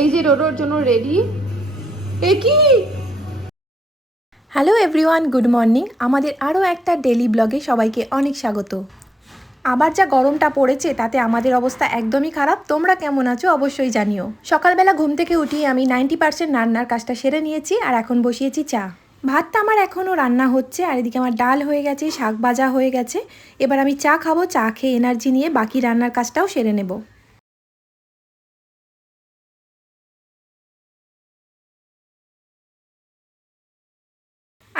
এই যে রোডোর জন্য রেডি এ কি? হ্যালো এভরিওয়ান গুড মর্নিং আমাদের আরও একটা ডেলি ব্লগে সবাইকে অনেক স্বাগত। আবার যা গরমটা পড়েছে, তাতে আমাদের অবস্থা একদমই খারাপ। তোমরা কেমন আছো অবশ্যই জানিও। সকালবেলা ঘুম থেকে উঠিয়ে আমি নাইনটি পার্সেন্ট রান্নার কাজটা সেরে নিয়েছি আর এখন বসিয়েছি চা। ভাতটা আমার এখনও রান্না হচ্ছে, আর এদিকে আমার ডাল হয়ে গেছে, শাক ভাজা হয়ে গেছে। এবার আমি চা খাব, চা খেয়ে এনার্জি নিয়ে বাকি রান্নার কাজটাও সেরে নেব।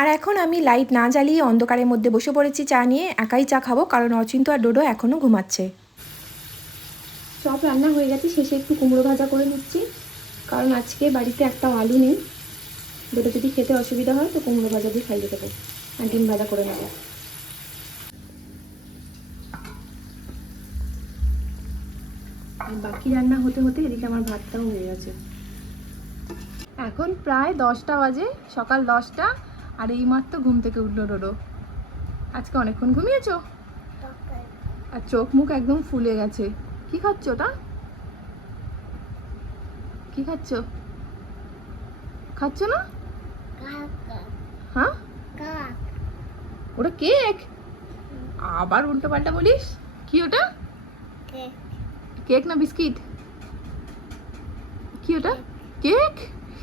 আর এখন আমি লাইট না জ্বালিয়ে অন্ধকারের মধ্যে বসে পড়েছি চা নিয়ে, একাই চা খাব, কারণ অচিন্ত আর ডোডো এখনও ঘুমাচ্ছে। সব রান্না হয়ে গেছে, শেষে একটু কুমড়ো ভাজা করে নিচ্ছি, কারণ আজকে বাড়িতে একটা আলু নেই। ডোডো যদি খেতে অসুবিধা হয়, তো কুমড়ো ভাজা দিয়ে খাইয়ে দেবো, আর ডিম ভাজা করে নেব। বাকি রান্না হতে হতে এদিকে আমার ভাতটাও হয়ে গেছে। এখন প্রায় দশটা বাজে, সকাল দশটা। আর এইমাত্র ঘুম থেকে উঠল ডোডো আজকে অনেকক্ষণ ঘুমিয়েছো? আর চোখ মুখ একদম ফুলে গেছে। কি খাচ্ছ ওটা? কি খাচ্ছ? খাচ্ছ না? হ্যাঁ? ওটা কেক? আবার উল্টো পাল্টা বলিস? কি ওটা? কেক না বিস্কিট? কি ওটা? কেক?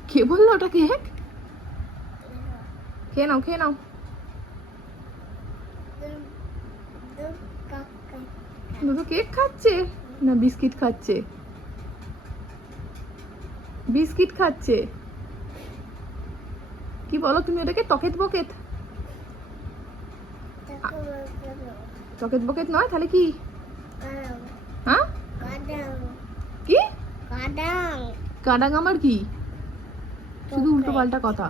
কে বলল ওটা কেক? খেয়ে নাও খেয়ে নাও দুটো কেক খাচ্ছে? না বিস্কিট খাচ্ছে? বিস্কিট খাচ্ছে? কি বলো তুমি ওটাকে? তকেত বকেত তকেত বকেত নয়? তাহলে কি? হ্যাঁ? কি? কাডাং আমার কি? শুধু উল্টো পাল্টা কথা।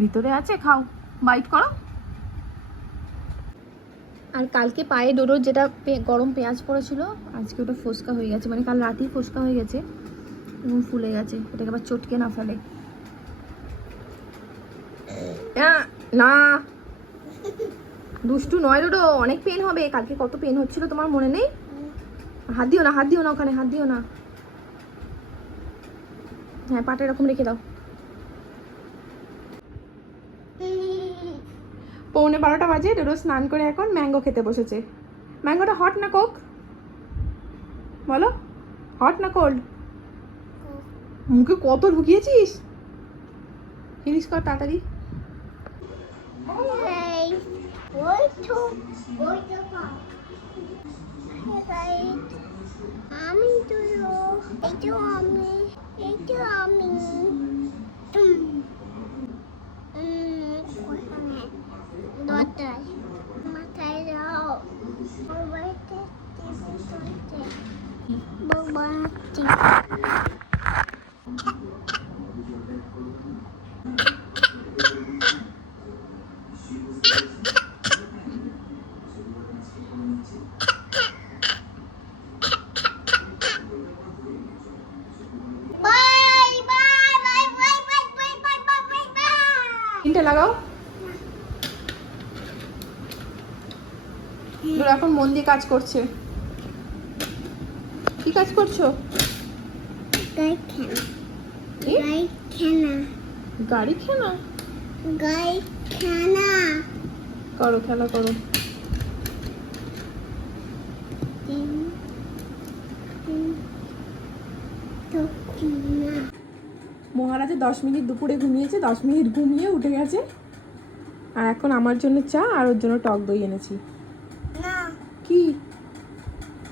ভিতরে আছে, খাও। বাইট করো। আর কালকে পায়ে ডোরোর যেটা গরম পেঁয়াজ পড়েছিল, আজকে ওটা ফোসকা হয়ে গেছে। মানে কাল রাতেই ফোসকা হয়ে গেছে, এবং ফুলে গেছে। ওটাকে আবার চটকে না ফেলে। না দুষ্টু নয় ডোডো, অনেক পেন হবে। কালকে কত পেন হচ্ছিল তোমার মনে নেই? হাত দিও না, হাত দিও না ওখানে, হাত দিও না। হ্যাঁ পাটা এরকম রেখে দাও। পৌনে বারোটা বাজে ডোডো স্নান করে এখন ম্যাঙ্গো খেতে বসেছে। ম্যাঙ্গোটা হট না কোক বলো হট না কোল্ড মুখে কত ঢুকিয়েছিস? ফিনিশ কর তাড়াতাড়ি। আমি তো আমি Thank you, mommy. Mm. লাগাও। এখন মন দিয়ে কাজ করছে। কি কাজ করছ? গাড়ি খেলা গাড়ি খেলা করো খেলা করো। Yeah. মহারাজা দশ মিনিট দুপুরে ঘুমিয়েছে দশ মিনিট ঘুমিয়ে উঠে গেছে। আর এখন আমার জন্য চা আর ওর জন্য টক দই এনেছি। না। কি?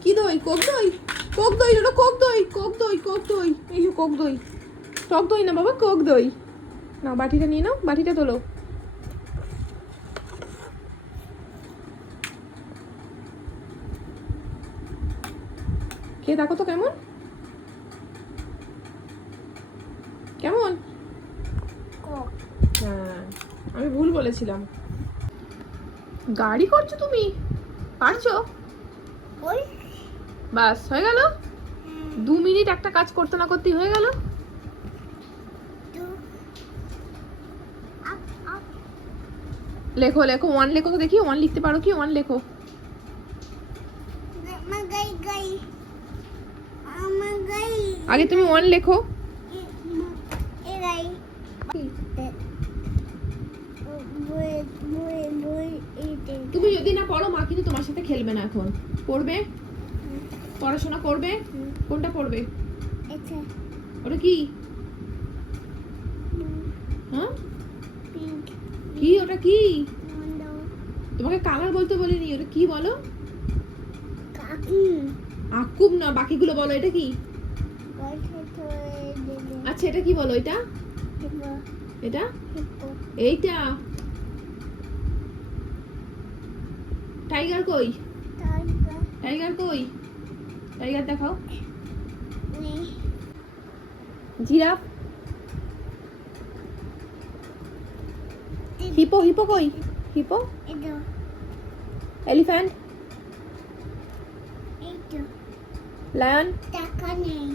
কি দই? কোক দই? কোক দই ওটা কোক দই কোক দই কোক দই। এই যে কোক দই। টক দই না বাবা কোক দই। না বাটিটা নিয়ে নাও বাটিটা তোলো। কে দেখো তো কেমন? আমি ভুল বলেছিলাম গাড়ি করছ তুমি পারছ বাস হয়ে গেল দু মিনিট একটা কাজ করতে না করতেই হয়ে গেল লেখো লেখো ওয়ান লেখো তো দেখি ওয়ান লিখতে পারো কি ওয়ান লেখো আগে তুমি ওয়ান লেখো তুমি যদি না পড়ো মা কিন্তু তোমার সাথে খেলবে না এখন। পড়বে? পড়াশোনা করবে? কোনটা পড়বে? ওটা কি? হ্যাঁ? কি? ওটা কি? তোমাকে কালার বলতে বলিনি ওটা কি বলো? আকুব না বাকিগুলো বলো এটা কি? আচ্ছা এটা কি বলো এটা? এটা? এইটা? টাইগার কই? টাইগার। কই? টাইগার দেখাও। জিরাফ? হিপো হিপো কই? হিপো? এলিফ্যান্ট? লায়ন? টাকা নেই।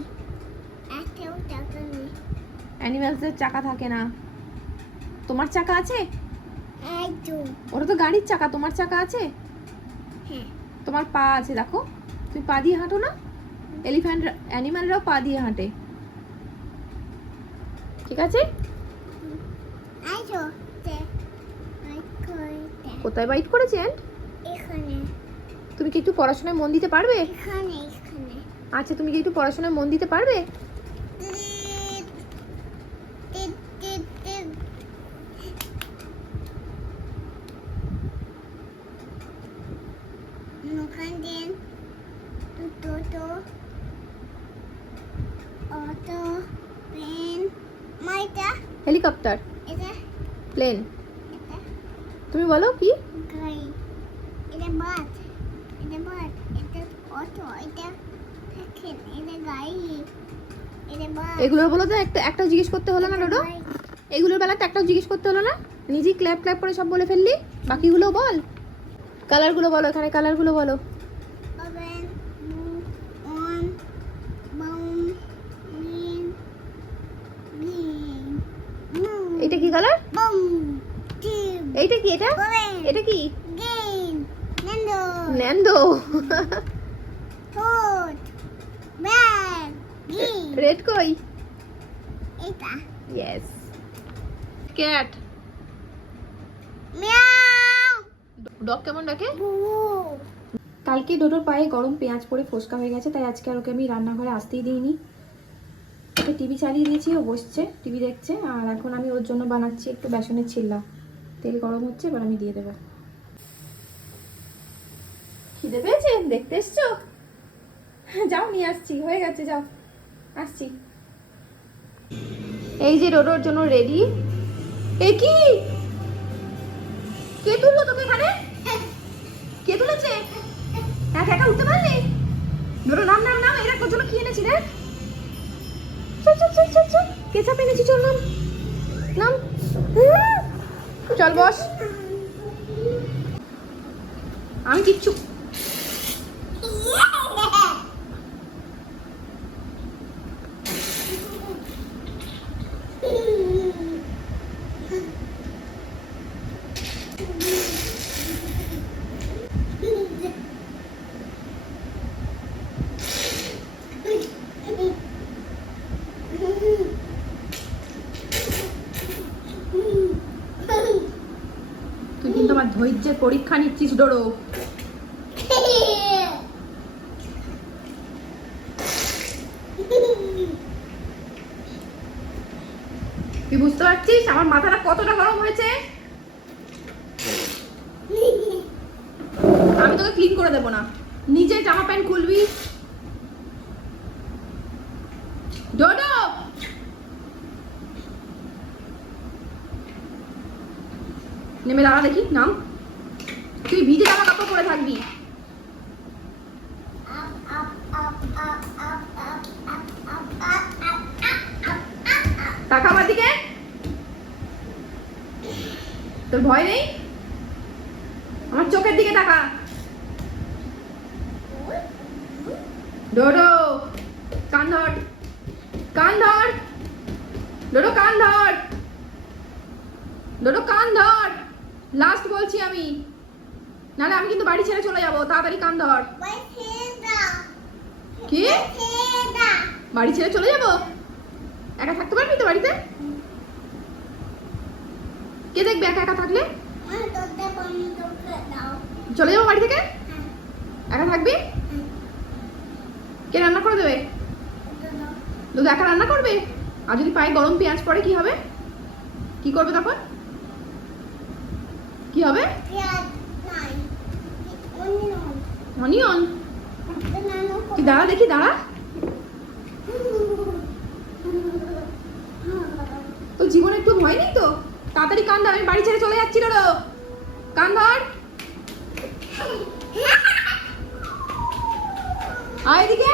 এতেও টাকা নেই। অ্যানিমালসদের চাকা থাকে না। তোমার চাকা আছে? এই তো গাড়ির চাকা তোমার চাকা আছে? তোমার পা আছে দেখো। তুমি পা দিয়ে হাঁটো না। এলিফ্যান্ট অ্যানিমালরাও পা দিয়ে হাঁটে। ঠিক আছে? কোথায় বাইট করেছে ant? এখানে। তুমি কি একটু পড়াশোনায় মন দিতে পারবে? আচ্ছা তুমি কি একটু পড়াশোনায় মন দিতে পারবে? হেলিকপ্টার. প্লেন তুমি বলো কি? এগুলোর বলো তো একটা একটাও জিজ্ঞেস করতে হলো না ডোডো. এগুলোর বেলাতে একটাও জিজ্ঞেস করতে হলো না? নিজেই ক্ল্যাপ ক্ল্যাপ করে সব বলে ফেললি? বাকিগুলো বল। কালারগুলো বলো এখানে কালারগুলো বলো। কালার. এইটা কি এটা? এটা কি. ন্যান্ডো. রেড কই Eta. Yes cat. ডগ কেমন ডাকে. কালকে ডোডোর পায়ে গরম পেঁয়াজ পড়ে ফোসকা হয়ে গেছে তাই আজকে আর ওকে আমি রান্নাঘরে আসতেই দিইনি। ওকে টিভি চালিয়ে দিয়েছি, ও বসছে, টিভি দেখছে, আর এখন আমি ওর জন্য বানাচ্ছি একটু বেসনের চিল্লা তেল গরম হচ্ছে, এবার আমি দিয়ে দেবো। খিদে পেয়েছে? দেখতে এসছো? যাও, নিয়ে আসছি, হয়ে গেছে, যাও, আসছি। এই যে ডোডোর জন্য রেডি এ কি? কে তুললো তোকে এখানে? কে তুলেছে? একা একা উঠতে পারলি? ধরো নাম নাম নাম, এরা কত কি এনেছি রে? চল চল চল চল চল। কেচাপ এনেছি? চল নাম। নাম। চল বস। আমি কিচ্ছু তুই কিন্তু ধৈর্যের পরীক্ষা নিচ্ছিস ডোরো। তুই বুঝতে পারছিস? আমার মাথাটা কতটা গরম হয়েছে? আমি তোকে ক্লিন করে দেবো না। নিজে জামা প্যান্ট খুলবি? ডোডো নেমে দাঁড়া দেখি নাম। তুই ভিজে জামা কাপড় পরে থাকবি। তাকা দিকে তোর ভয় নেই? আমার চোখের দিকে তাকা। ডোডো, কান ধর। কান ধর। ডোডো, কান ধর। ডোডো, কান ধর। লাস্ট বলছি আমি। নাহলে আমি কিন্তু বাড়ি ছেড়ে চলে যাব, তাড়াতাড়ি কান ধর। কি? বাড়ি ছেড়ে চলে যাব? একা থাকতে পারবি তো বাড়িতে? কে দেখবে একা একা থাকলে? চলে যাব বাড়ি থেকে? একা থাকবি? কে রান্না করে দেবে? দুধ একা রান্না করবে? আর যদি পায়ে গরম পেঁয়াজ পড়ে, কি হবে? কি করবে তখন? কি হবে? পেঁয়াজ। অনিয়ন কি দাঁড়া দেখি দাঁড়া। তো জীবনে একটু ভয় নেই তো? তাড়াতাড়ি কান ধর আমি বাড়ি ছেড়ে চলে যাচ্ছি রে কান ধর আয় এদিকে।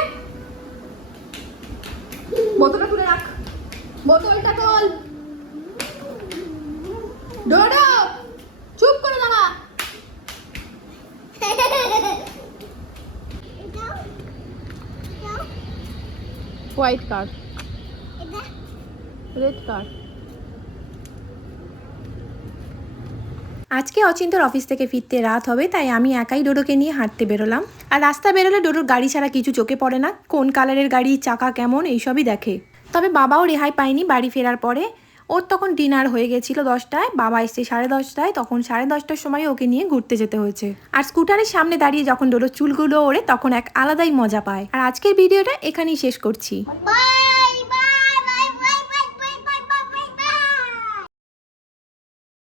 বোতলটা তুলে রাখ। বোতলটা তোল। ডোডো চুপ করে দাঁড়া এটাও এটাও হোয়াইট কার রেড কার আজকে অচিন্তর অফিস থেকে ফিরতে রাত হবে তাই আমি একাই ডোডোকে নিয়ে হাঁটতে বেরোলাম। আর রাস্তা বেরোলে ডোডোর গাড়ি ছাড়া কিছু চোখে পড়ে না। কোন কালারের গাড়ি চাকা কেমন এইসবই দেখে। তবে বাবাও রেহাই পায়নি বাড়ি ফেরার পরে। ওর তখন ডিনার হয়ে গেছিল দশটায়, বাবা এসছে সাড়ে দশটায়, তখন সাড়ে দশটার সময় ওকে নিয়ে ঘুরতে যেতে হয়েছে। আর স্কুটারের সামনে দাঁড়িয়ে যখন ডোলো চুলগুলো ওড়ে, তখন এক আলাদাই মজা পায়। আর আজকের ভিডিওটা এখানেই শেষ করছি।